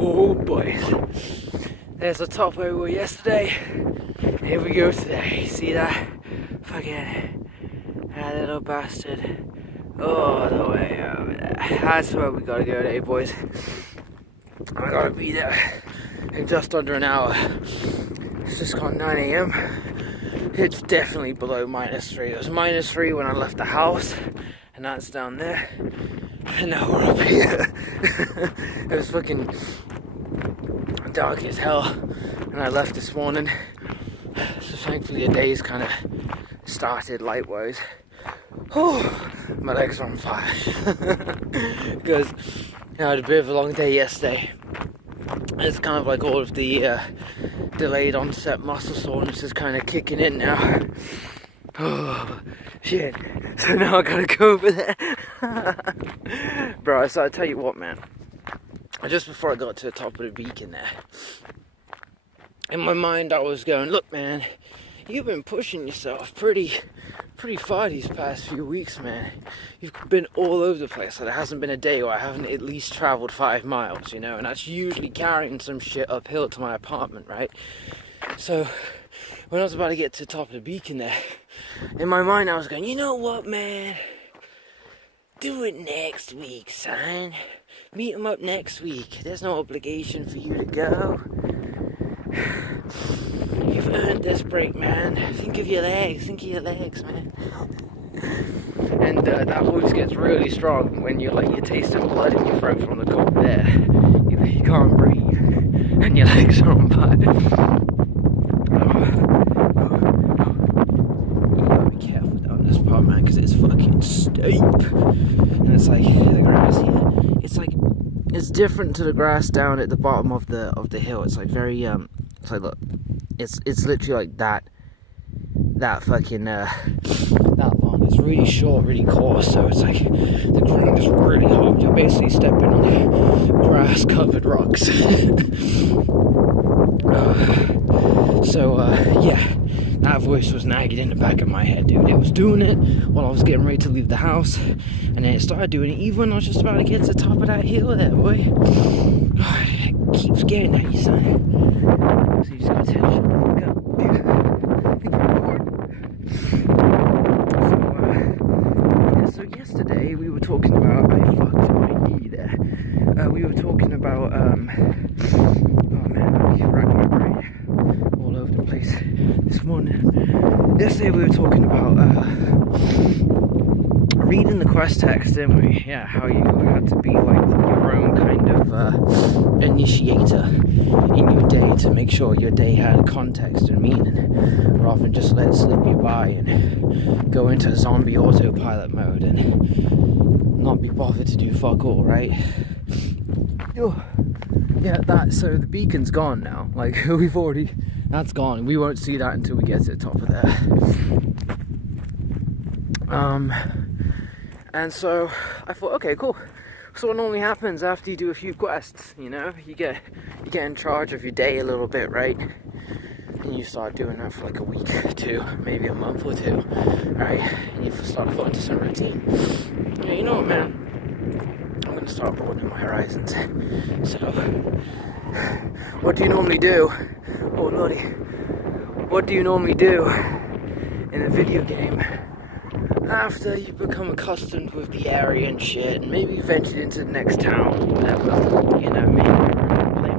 Oh boys, there's the top where we were yesterday. Here we go today. See that? Fucking that little bastard. Oh, the way over there. That's where we gotta go today, boys. I gotta be there in just under an hour. It's just gone 9 a.m. It's definitely below -3. It was -3 when I left the house, and that's down there. And now we're up here. It was fucking dark as hell, and I left this morning. So thankfully the day's kind of started light-wise. Oh, my legs are on fire. Because I had a bit of a long day yesterday. It's kind of like all of the delayed onset muscle soreness is kind of kicking in now. Oh, shit. So now I gotta go over there. Bro, so I tell you what, man. Just before I got to the top of the beacon there, in my mind I was going, look, man, you've been pushing yourself pretty far these past few weeks, man. You've been all over the place. So there hasn't been a day where I haven't at least traveled 5 miles, you know, and that's usually carrying some shit uphill to my apartment, right? So when I was about to get to the top of the beacon there, in my mind I was going, you know what, man? Do it next week, son. Meet him up next week. There's no obligation for you to go. You've earned this break, man. Think of your legs, man. And that voice gets really strong when you're tasting blood in your throat from the cold air. You can't breathe, and your legs are on fire. You gotta be careful down this part, man, because it's fucking steep. And it's like the grass here. It's different to the grass down at the bottom of the hill. It's like very it's like, look, it's literally like that fucking that long. It's really short, really coarse, so it's like the ground is really hard. You're basically stepping on grass covered rocks. Yeah, that voice was nagging in the back of my head, dude. It was doing it while I was getting ready to leave the house, and then it started doing it even when I was just about to get to the top of that hill there, boy. It keeps getting at you, son. So you just gotta tell shut the fuck up. So yesterday we were talking about, I fucked my knee there. We were talking about, oh man, I'm racking my brain all over the place this morning. Yesterday we were talking about reading the quest text, didn't we? Yeah, how you had to be like your own kind of initiator in your day to make sure your day had context and meaning, rather than just let it slip you by and go into zombie autopilot mode and not be bothered to do fuck all, right? Yeah, so the beacon's gone now. Like, that's gone. We won't see that until we get to the top of there. And so I thought, okay, cool. So what normally happens after you do a few quests, you know, you get in charge of your day a little bit, right? And you start doing that for like a week or two, maybe a month or two, right? And you start falling into some routine. Yeah, you know what, man? I'm gonna start broadening my horizons. So, what do you normally do? Oh lordy. What do you normally do in a video game after you become accustomed with the area and shit, and maybe ventured into the next town, whatever, you know, maybe play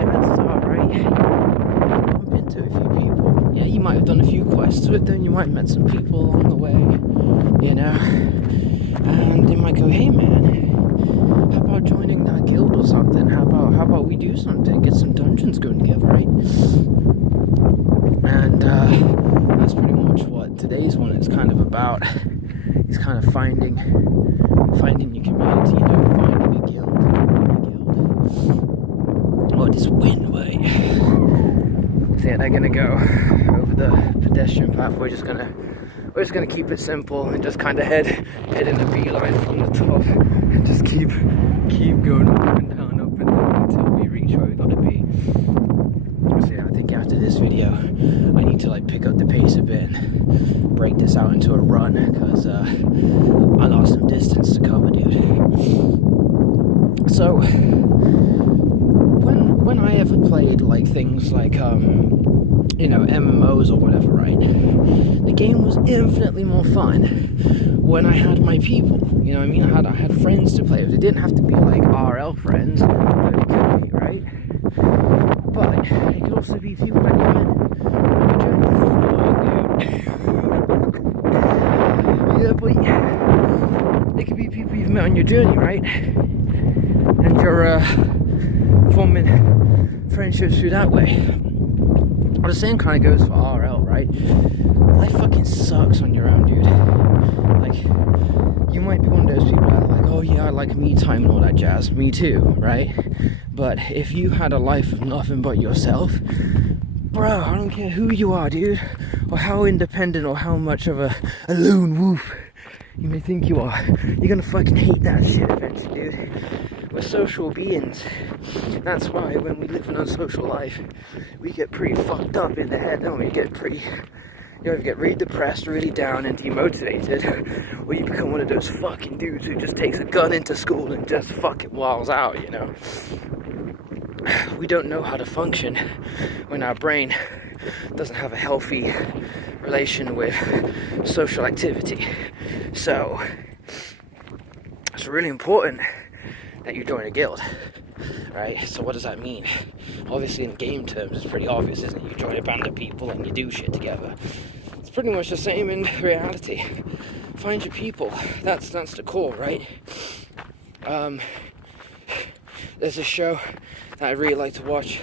chances are, right, you bump into a few people. Yeah, you might have done a few quests with them, you might have met some people along the way, you know, and they might go, hey man, how about joining that guild or something? How about we do something, get some dungeons going together, right? And that's pretty much what today's one is kind of about. It's kind of finding your community, you know, finding a guild. Oh, this wind, wait. So yeah, they're gonna go over the pedestrian path. We're just gonna keep it simple and just kind of head in a beeline from the top and just keep going up and down until we reach reach where we gotta be. So yeah, I think after this video, I need to like pick up the pace a bit and break this out into a run, because I lost some distance to cover, dude. So when I ever played like things like MMOs or whatever, right? The game was infinitely more fun when I had my people. You know what I mean? I had friends to play with. It didn't have to be like RL friends, but it could be, right? But it could also be people that you met on your journey. Yeah, but it could be people you've met on your journey, right? And you're forming friendships through that way. Well, the same kind of goes for RL, right? Life fucking sucks on your own, dude. Like, you might be one of those people that are like, oh yeah, I like me time and all that jazz. Me too, right? But if you had a life of nothing but yourself, bro, I don't care who you are, dude, or how independent or how much of a lone wolf you may think you are, you're gonna fucking hate that shit eventually, dude. We're social beings. That's why when we live an unsocial life, we get pretty fucked up in the head, don't we? You either get really depressed, really down and demotivated, or you become one of those fucking dudes who just takes a gun into school and just fucking walls out, you know? We don't know how to function when our brain doesn't have a healthy relation with social activity. So, it's really important that you join a guild, right? So what does that mean? Obviously in game terms it's pretty obvious, isn't it? You join a band of people and you do shit together. It's pretty much the same in reality. Find your people. That's the core, right? There's a show that I really like to watch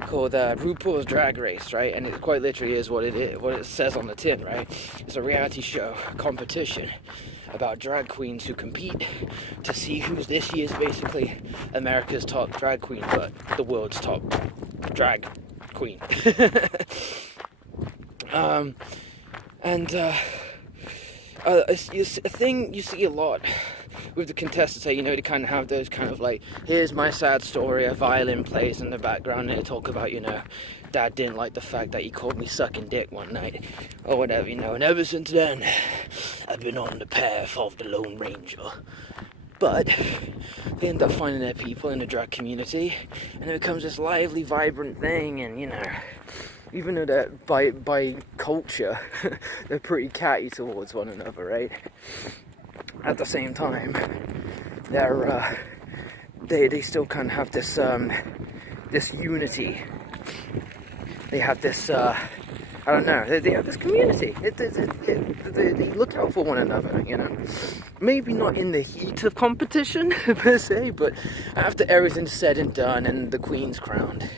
called RuPaul's Drag Race, right? And it quite literally is what it says on the tin, right? It's a reality show competition about drag queens who compete to see who's this year's basically America's top drag queen, but the world's top drag queen. It's a thing you see a lot with the contestants, you know, they kind of have those kind of like, here's my sad story, a violin plays in the background, and they talk about, you know, Dad didn't like the fact that he called me sucking dick one night, or whatever, you know, and ever since then, I've been on the path of the Lone Ranger. But they end up finding their people in the drag community, and it becomes this lively, vibrant thing, and, you know, even though that by culture, they're pretty catty towards one another, right? At the same time, they still kind of have this this unity. They have this I don't know. They have this community. They look out for one another, you know. Maybe not in the heat of competition per se, but after everything's said and done and the queen's crowned,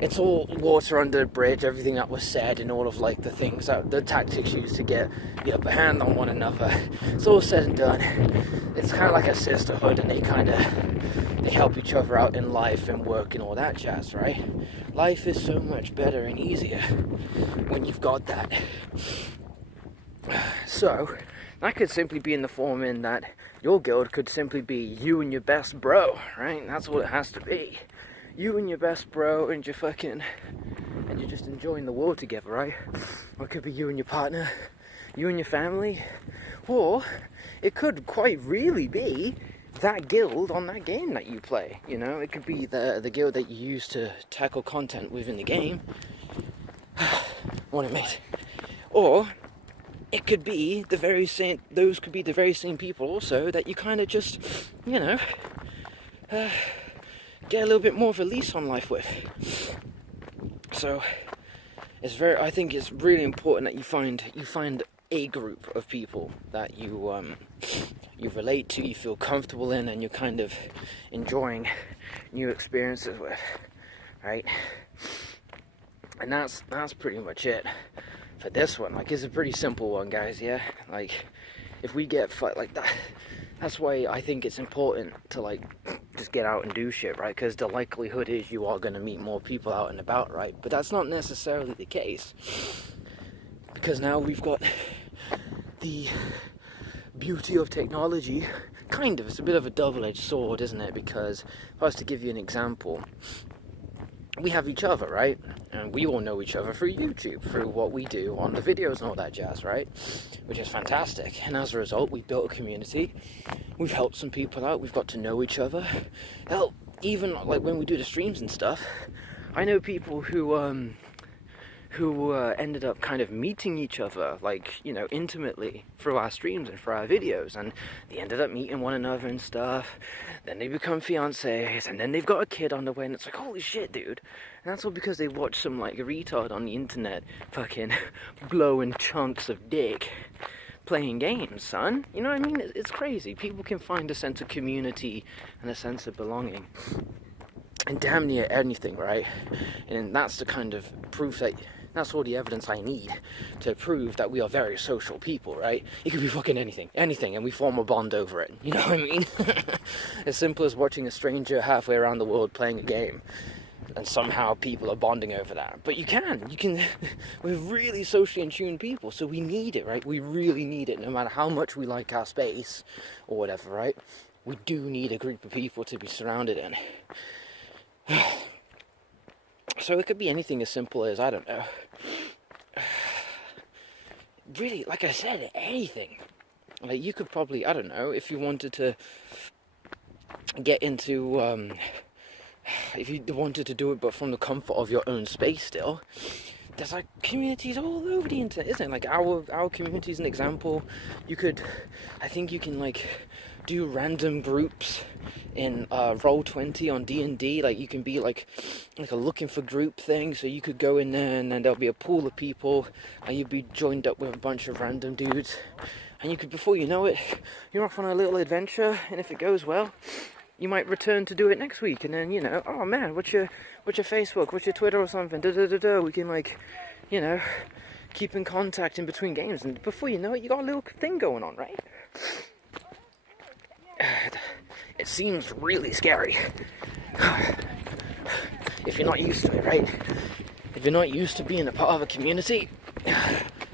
it's all water under the bridge. Everything that was said and all of like the things that the tactics used to get the upper hand on one another, it's all said and done. It's kind of like a sisterhood, and they help each other out in life and work and all that jazz, right? Life is so much better and easier when you've got that. So that could simply be in the form in that your guild could simply be you and your best bro, right? That's what it has to be. You and your best bro, and you're just enjoying the world together, right? Or it could be you and your partner, you and your family, or it could quite really be that guild on that game that you play, you know? It could be the guild that you use to tackle content within the game. What it makes. Or it could be those could be the very same people also that you kind of just, you know, get a little bit more of a lease on life with. So I think it's really important that you find a group of people that you relate to, you feel comfortable in, and you're kind of enjoying new experiences with, right? And that's pretty much it for this one. Like, it's a pretty simple one, guys. Yeah, like if we get like that. That's why I think it's important to, like, just get out and do shit, right? Because the likelihood is you are going to meet more people out and about, right? But that's not necessarily the case. Because now we've got the beauty of technology. Kind of. It's a bit of a double-edged sword, isn't it? Because if I was to give you an example, we have each other, right? And we all know each other through YouTube, through what we do on the videos and all that jazz, right? Which is fantastic. And as a result, we've built a community. We've helped some people out. We've got to know each other. Hell, even like when we do the streams and stuff, I know people who ended up kind of meeting each other, like, you know, intimately through our streams and through our videos, and they ended up meeting one another and stuff. Then they become fiancés, and then they've got a kid on the way, and it's like, holy shit, dude. And that's all because they watched some, like, retard on the internet fucking blowing chunks of dick playing games, son. You know what I mean? It's crazy. People can find a sense of community and a sense of belonging and damn near anything, right? And that's the kind of proof that, that's all the evidence I need to prove that we are very social people, right? It could be fucking anything, and we form a bond over it. You know what I mean? As simple as watching a stranger halfway around the world playing a game, and somehow people are bonding over that. But you can, we're really socially in tune people, so we need it, right? We really need it, no matter how much we like our space, or whatever, right? We do need a group of people to be surrounded in. So it could be anything as simple as, I don't know, really, like I said, anything. Like, you could probably, I don't know, if you wanted to get into, if you wanted to do it but from the comfort of your own space still, there's like communities all over the internet, isn't it? Like our community is an example. You could, I think you can like do random groups in Roll20 on D&D. Like, you can be like a looking for group thing, so you could go in there and then there'll be a pool of people and you'd be joined up with a bunch of random dudes, and you could, before you know it, you're off on a little adventure, and if it goes well, you might return to do it next week, and then, you know, oh man, what's your Facebook, what's your Twitter or something, we can, like, you know, keep in contact in between games, and before you know it, you got a little thing going on, right? It seems really scary if you're not used to it, right? If you're not used to being a part of a community,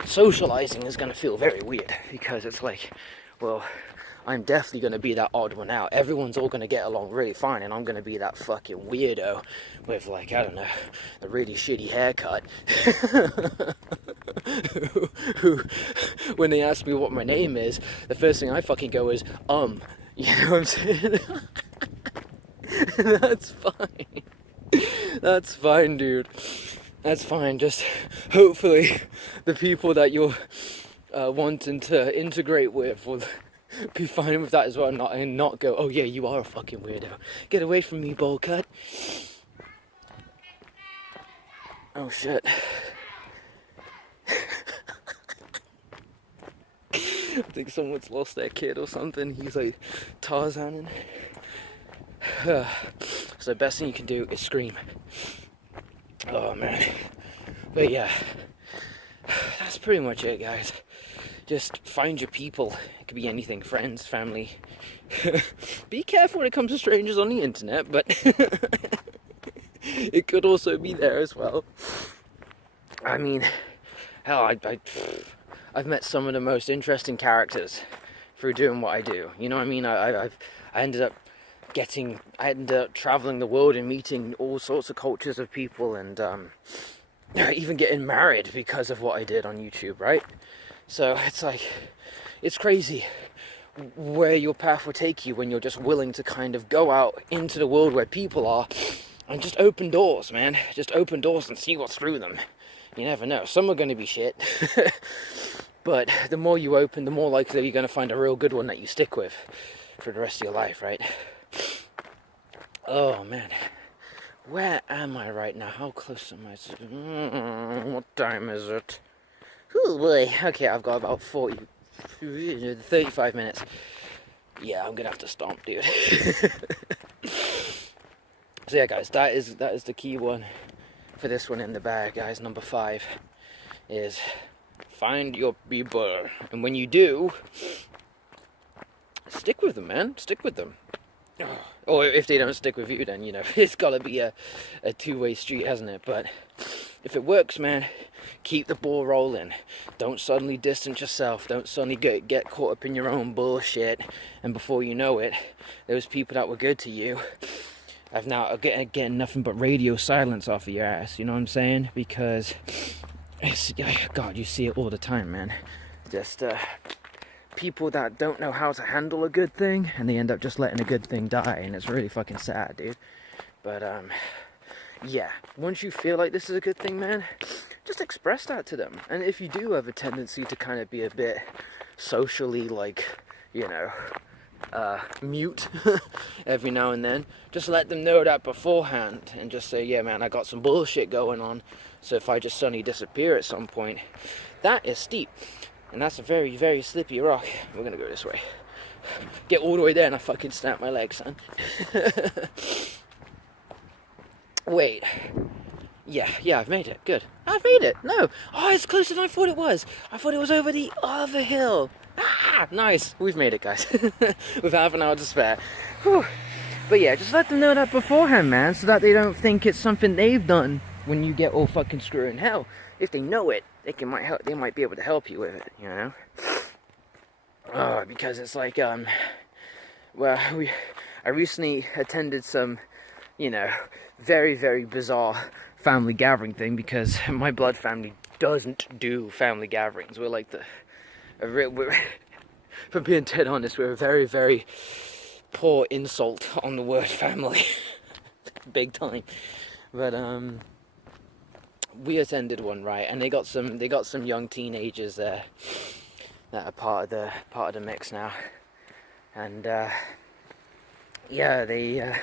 socializing is going to feel very weird, because it's like, well, I'm definitely going to be that odd one out. Everyone's all going to get along really fine, and I'm going to be that fucking weirdo with, like, I don't know, the really shitty haircut. who, when they ask me what my name is, the first thing I fucking go is, you know what I'm saying? That's fine. That's fine, dude. That's fine. Just hopefully the people that you're wanting to integrate with will be fine with that as well, and not go, oh yeah, you are a fucking weirdo. Get away from me, bowl cut. Oh shit. I think someone's lost their kid or something. He's like Tarzaning. So the best thing you can do is scream. Oh man. But yeah, that's pretty much it, guys. Just find your people. It could be anything, friends, family. Be careful when it comes to strangers on the internet, but it could also be there as well. I mean, hell, I've met some of the most interesting characters through doing what I do. You know what I mean? I ended up traveling the world and meeting all sorts of cultures of people, and even getting married because of what I did on YouTube, right? So it's like, it's crazy where your path will take you when you're just willing to kind of go out into the world where people are and just open doors, man. Just open doors and see what's through them. You never know. Some are going to be shit. But the more you open, the more likely you're going to find a real good one that you stick with for the rest of your life, right? Oh, man. Where am I right now? How close am I to... what time is it? Oh boy. Okay, I've got about 35 minutes. Yeah, I'm going to have to stomp, dude. So yeah, guys, that is the key one for this one in the bag, guys. Number 5 is find your people. And when you do, stick with them, man. Stick with them. Or if they don't stick with you, then, you know, it's got to be a two-way street, hasn't it? But if it works, man, keep the ball rolling. Don't suddenly distance yourself. Don't suddenly get caught up in your own bullshit. And before you know it, those people that were good to you I've now getting nothing but radio silence off of your ass, you know what I'm saying? Because God, you see it all the time, man. Just people that don't know how to handle a good thing, and they end up just letting a good thing die, and it's really fucking sad, dude. But yeah, once you feel like this is a good thing, man, just express that to them. And if you do have a tendency to kind of be a bit socially, like, you know, mute every now and then, just let them know that beforehand, and just say, yeah, man, I got some bullshit going on, so if I just suddenly disappear at some point, that is steep, and that's a very, very slippy rock. We're gonna go this way. Get all the way there and I fucking snap my leg, son. Wait. Yeah, I've made it. Good. I've made it. No. Oh, it's closer than I thought it was. I thought it was over the other hill. Ah, nice. We've made it, guys. With half an hour to spare. Whew. But yeah, just let them know that beforehand, man, so that they don't think it's something they've done when you get all fucking screwed in hell. If they know it, they might be able to help you with it, you know? Because it's like, well, I recently attended some, you know, very, very bizarre family gathering thing, because my blood family doesn't do family gatherings. We're like for being dead honest, we're a very, very poor insult on the word family. Big time. But we attended one, right, and they got some young teenagers there that are part of the mix now, and yeah, they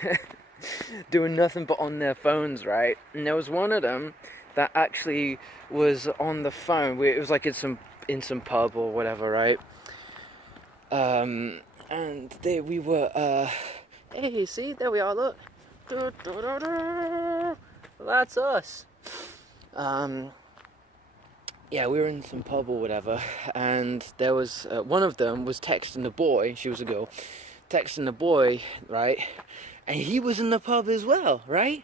doing nothing but on their phones, right? And there was one of them that actually was on the phone. It was like in some pub or whatever, right? And we were hey, see, there we are, look. That's us. Yeah, we were in some pub or whatever, and there was one of them was texting the boy. She was a girl, texting the boy, right? And he was in the pub as well, right?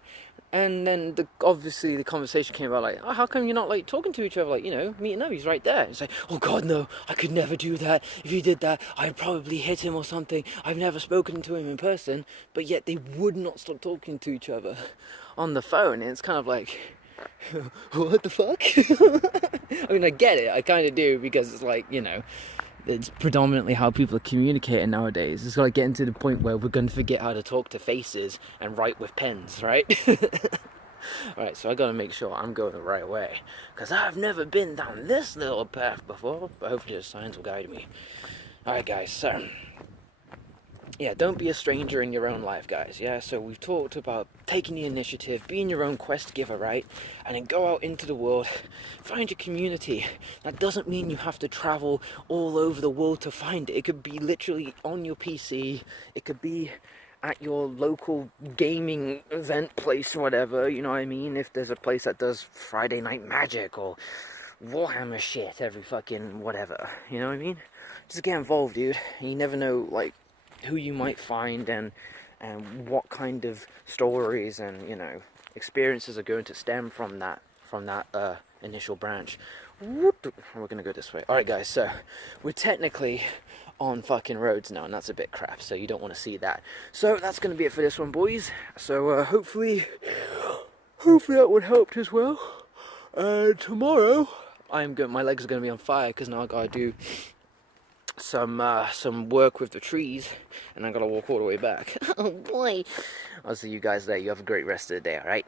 And then obviously the conversation came about like, oh, how come you're not like talking to each other, like, you know, meeting up? He's right there. It's like, oh God, no, I could never do that. If you did that, I'd probably hit him or something. I've never spoken to him in person, but yet they would not stop talking to each other on the phone. And it's kind of like, what the fuck? I mean, I get it, I kind of do, because it's like, you know, it's predominantly how people are communicating nowadays. It's like getting to the point where we're going to forget how to talk to faces and write with pens, right? Alright, so I gotta make sure I'm going the right way, because I've never been down this little path before, but hopefully the signs will guide me. Alright guys, so yeah, don't be a stranger in your own life, guys. Yeah, so we've talked about taking the initiative, being your own quest giver, right? And then go out into the world, find your community. That doesn't mean you have to travel all over the world to find it. It could be literally on your PC. It could be at your local gaming event place or whatever, you know what I mean? If there's a place that does Friday Night Magic or Warhammer shit every fucking whatever, you know what I mean? Just get involved, dude. You never know, like, who you might find and what kind of stories and, you know, experiences are going to stem from that initial branch. We're gonna go this way. Alright guys, so we're technically on fucking roads now, and that's a bit crap, so you don't want to see that. So that's gonna be it for this one, boys. So hopefully that would help as well. Tomorrow my legs are gonna be on fire, because now I gotta do some work with the trees, and I gotta walk all the way back. Oh boy. I'll see you guys there. You have a great rest of the day, alright?